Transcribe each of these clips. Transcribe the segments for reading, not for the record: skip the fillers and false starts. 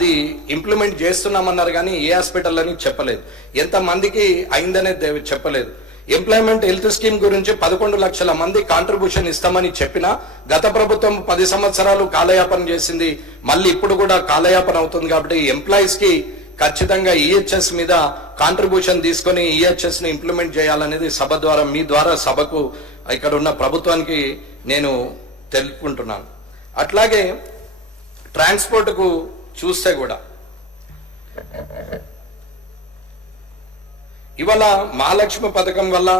అది ఇంప్లిమెంట్ చేస్తున్నామన్నారు కానీ ఏ హాస్పిటల్ అని చెప్పలేదు, ఎంతమందికి అయిందనేది చెప్పలేదు. ఎంప్లాయ్మెంట్ హెల్త్ స్కీమ్ గురించి 11 లక్షల మంది కాంట్రిబ్యూషన్ ఇస్తామని చెప్పినా గత ప్రభుత్వం 10 సంవత్సరాలు కాలయాపన చేసింది, మళ్ళీ ఇప్పుడు కూడా కాలయాపన అవుతుంది. కాబట్టి ఎంప్లాయీస్ కి ఖచ్చితంగా ఈహెచ్ఎస్ మీద కాంట్రిబ్యూషన్ తీసుకొని ఈహెచ్ఎస్ ని ఇంప్లిమెంట్ చేయాలనేది సభ ద్వారా మీ ద్వారా సభకు ఇక్కడ ఉన్న ప్రభుత్వానికి నేను తెలుపుకుంటున్నాను. అట్లాగే ట్రాన్స్పోర్ట్ కు చూస్తే కూడా ఇవాళ మహాలక్ష్మి పథకం వల్ల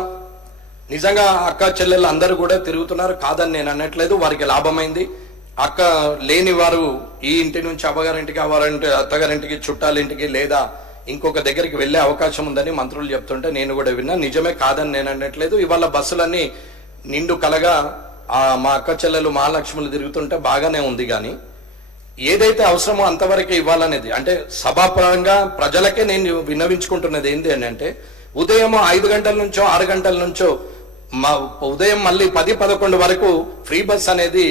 నిజంగా అక్క చెల్లెళ్ళు అందరూ కూడా తిరుగుతున్నారు, కాదని నేను అనట్లేదు, వారికి లాభమైంది. అక్క లేని వారు ఈ ఇంటి నుంచి అవ్వగారింటికి అత్తగారింటికి చుట్టాలింటికి లేదా ఇంకొక దగ్గరికి వెళ్లే అవకాశం ఉందని మంత్రులు చెప్తుంటే నేను కూడా విన్నా, నిజమే, కాదని నేను అనట్లేదు. ఇవాళ బస్సులన్నీ నిండు కలగా మా అక్క చెల్లెలు మహాలక్ష్ములు తిరుగుతుంటే బాగానే ఉంది. కానీ ఏదైతే అవసరమో అంతవరకే ఇవ్వాలనేది, అంటే సభాపరంగా ప్రజలకే నేను విన్నవించుకుంటున్నది ఏంటి అని అంటే, ఉదయం 5 గంటల నుంచో 6 గంటల నుంచో ఉదయం మళ్ళీ 10-11 వరకు ఫ్రీ బస్ అనేది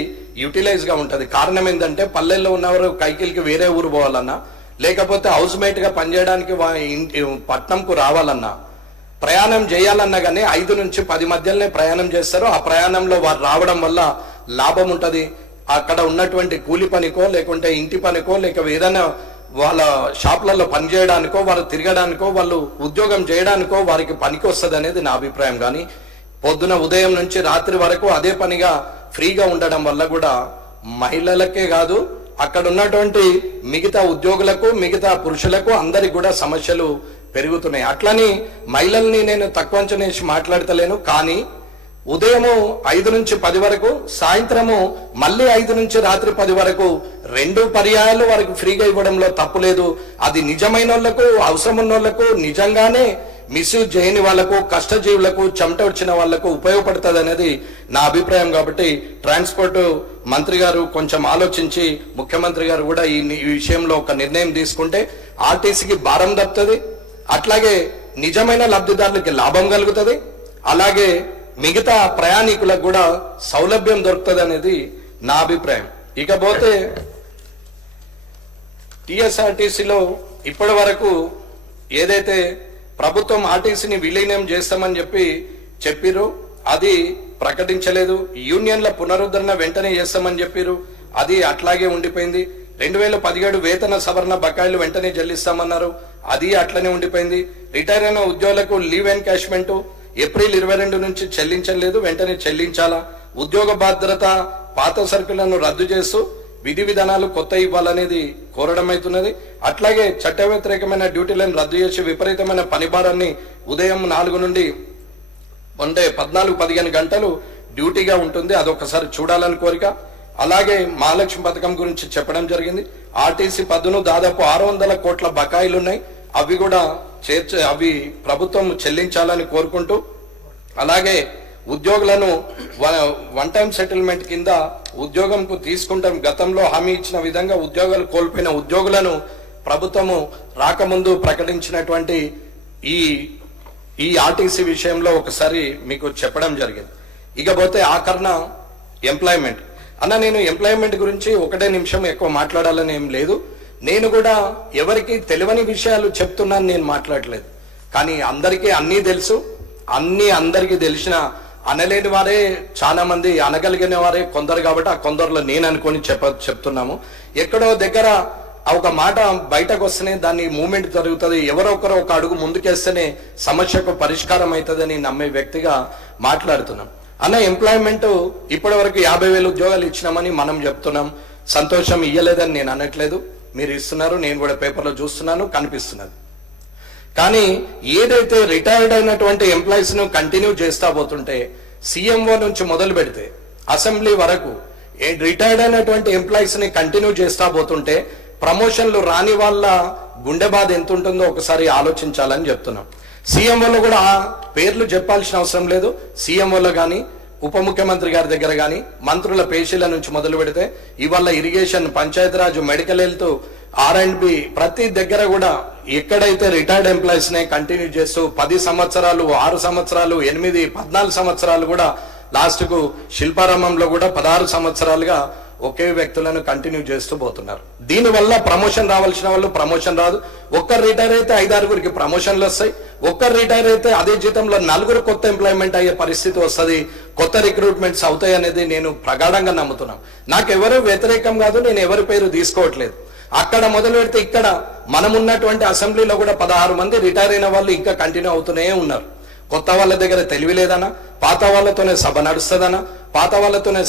యూటిలైజ్ గా ఉంటది. కారణం ఏంటంటే పల్లెల్లో ఉన్నవారు కైకిల్కి వేరే ఊరు పోవాలన్నా, లేకపోతే హౌస్ మేట్ గా పనిచేయడానికి పట్నంకు రావాలన్నా, ప్రయాణం చేయాలన్నా కానీ 5 నుంచి 10 మధ్యలోనే ప్రయాణం చేస్తారు. ఆ ప్రయాణంలో వారు రావడం వల్ల లాభం ఉంటది. అక్కడ ఉన్నటువంటి కూలి పనికో లేకుంటే ఇంటి పనికో లేక ఏదైనా వాళ్ళ షాపులలో పనిచేయడానికో వాళ్ళు తిరగడానికో వాళ్ళు ఉద్యోగం చేయడానికో వారికి పనికి వస్తుంది అనేది నా అభిప్రాయం. కానీ పొద్దున ఉదయం నుంచి రాత్రి వరకు అదే పనిగా ఫ్రీగా ఉండడం వల్ల కూడా మహిళలకే కాదు అక్కడ ఉన్నటువంటి మిగతా ఉద్యోగులకు మిగతా పురుషులకు అందరికి కూడా సమస్యలు పెరుగుతున్నాయి. అట్లని మహిళల్ని నేను తక్కువ అంచనా వేసి మాట్లాడతలేను, కానీ ఉదయము 5 నుంచి 10 వరకు, సాయంత్రము మళ్ళీ 5 నుంచి రాత్రి 10 వరకు 2 పర్యాయాలు వారికి ఫ్రీగా ఇవ్వడంలో తప్పు లేదు. అది నిజమైన వాళ్లకు, అవసరం ఉన్న వాళ్లకు, నిజంగానే మిస్యూజ్ చేయని వాళ్లకు, కష్టజీవులకు, చెమట వచ్చిన వాళ్లకు ఉపయోగపడుతుంది అనేది నా అభిప్రాయం. కాబట్టి ట్రాన్స్పోర్ట్ మంత్రి గారు కొంచెం ఆలోచించి, ముఖ్యమంత్రి గారు కూడా ఈ విషయంలో ఒక నిర్ణయం తీసుకుంటే ఆర్టీసీకి భారం తప్పుతుంది, అట్లాగే నిజమైన లబ్ధిదారులకి లాభం కలుగుతుంది, అలాగే మిగతా ప్రయాణికులకు కూడా సౌలభ్యం దొరుకుతుంది అనేది నా అభిప్రాయం. ఇకపోతే టిఎస్ఆర్టీసీలో ఇప్పటి వరకు ఏదైతే ప్రభుత్వం ఆర్టీసీని విలీనం చేస్తామని చెప్పిరు, అది ప్రకటించలేదు. యూనియన్ల పునరుద్ధరణ వెంటనే చేస్తామని చెప్పిరు, అది అట్లాగే ఉండిపోయింది. 2017 వేతన సవరణ బకాయిలు వెంటనే చెల్లిస్తామన్నారు, అది అట్లనే ఉండిపోయింది. రిటైర్ అయిన ఉద్యోగులకు లీవ్ ఎన్కాష్మెంట్ ఏప్రిల్ 22 నుంచి చెల్లించలేదు, వెంటనే చెల్లించాలా. ఉద్యోగ భద్రత పాత సరుకులను రద్దు చేస్తూ విధి విధానాలు కొత్త ఇవ్వాలనేది కోరడం అవుతున్నది. అట్లాగే చట్ట వ్యతిరేకమైన డ్యూటీలను రద్దు చేసి విపరీతమైన పనిభారాన్ని ఉదయం 4 నుండి 14-15 గంటలు డ్యూటీగా ఉంటుంది, అదొకసారి చూడాలని కోరిక. అలాగే మహాలక్ష్మి పథకం గురించి చెప్పడం జరిగింది. ఆర్టీసీ పద్దును దాదాపు 600 కోట్ల బకాయిలున్నాయి, అవి కూడా అవి ప్రభుత్వం చెల్లించాలని కోరుకుంటూ, అలాగే ఉద్యోగులను 1 టైం సెటిల్మెంట్ కింద ఉద్యోగంకు తీసుకుంటాం. గతంలో హామీ ఇచ్చిన విధంగా ఉద్యోగాలు కోల్పోయిన ఉద్యోగులను ప్రభుత్వము రాకముందు ప్రకటించినటువంటి ఈ ఆర్టీసీ విషయంలో ఒకసారి మీకు చెప్పడం జరిగింది. ఇకపోతే ఆఖరణ ఎంప్లాయ్మెంట్ అన్న, నేను ఎంప్లాయ్మెంట్ గురించి 1 నిమిషం ఎక్కువ మాట్లాడాలని ఏం లేదు. నేను కూడా ఎవరికి తెలియని విషయాలు చెప్తున్నాను, నేను మాట్లాడలేదు. కానీ అందరికీ అన్నీ తెలుసు, అందరికీ తెలిసిన అనలేని వారే చాలా మంది, అనగలిగిన వారే కొందరు. కాబట్టి ఆ కొందరులో నేను అనుకొని చెప్తున్నాము. ఎక్కడో దగ్గర ఒక మాట బయటకు వస్తేనే దాన్ని మూమెంట్ జరుగుతుంది, ఎవరో ఒకరు ఒక అడుగు ముందుకేస్తేనే సమస్యకు పరిష్కారం అవుతుందని నమ్మే వ్యక్తిగా మాట్లాడుతున్నాం. అన్న, ఎంప్లాయ్మెంట్ ఇప్పటి వరకు 50,000 ఉద్యోగాలు ఇచ్చినామని మనం చెప్తున్నాం, సంతోషం. ఇయ్యలేదని నేను అనట్లేదు, మీరు ఇస్తున్నారు, నేను కూడా పేపర్లో చూస్తున్నాను, కనిపిస్తున్నది. కానీ ఏదైతే రిటైర్డ్ అయినటువంటి ఎంప్లాయీస్ ను కంటిన్యూ చేస్తా పోతుంటే, సీఎంఓ నుంచి మొదలు పెడితే అసెంబ్లీ వరకు రిటైర్డ్ అయినటువంటి ఎంప్లాయీస్ ని కంటిన్యూ చేస్తా పోతుంటే ప్రమోషన్లు రాని వాళ్ళ గుండె బాధ ఎంత ఉంటుందో ఒకసారి ఆలోచించాలని చెప్తున్నాం. సీఎంఓలో కూడా పేర్లు చెప్పాల్సిన అవసరం లేదు. సీఎంఓలో కానీ ఉప ముఖ్యమంత్రి గారి దగ్గర కానీ మంత్రుల పేషీల నుంచి మొదలు పెడితే ఇవాళ irrigation, Panchayati Raj, medical health, R&B ప్రతి దగ్గర కూడా ఎక్కడైతే రిటైర్డ్ ఎంప్లాయీస్ నే కంటిన్యూ చేస్తూ 10 సంవత్సరాలు, 6 సంవత్సరాలు, 8, 14 సంవత్సరాలు కూడా లాస్ట్ కు శిల్పారామంలో కూడా 16 సంవత్సరాలుగా ఒకే వ్యక్తులను కంటిన్యూ చేస్తూ పోతున్నారు. దీనివల్ల ప్రమోషన్ రావాల్సిన వాళ్ళు ప్రమోషన్ రాదు. ఒక్కరు రిటైర్ అయితే 5-6 ప్రమోషన్లు వస్తాయి. ఒక్కరు రిటైర్ అయితే అదే జీతంలో 4 కొత్త ఎంప్లాయ్మెంట్ అయ్యే పరిస్థితి వస్తుంది. కొత్త రిక్రూట్మెంట్స్ అవుతాయి అనేది నేను ప్రగాఢంగా నమ్ముతున్నాను. నాకు ఎవరు వ్యతిరేకం కాదు, నేను ఎవరి పేరు తీసుకోవట్లేదు. అక్కడ మొదలు పెడితే ఇక్కడ మనం ఉన్నటువంటి అసెంబ్లీలో కూడా 16 మంది రిటైర్ అయిన వాళ్ళు ఇంకా కంటిన్యూ అవుతూనే ఉన్నారు. కొత్త వాళ్ళ దగ్గర తెలివి లేదనా, పాత వాళ్ళతోనే సభ నడుస్తుందనా, పాత వాళ్ళతోనే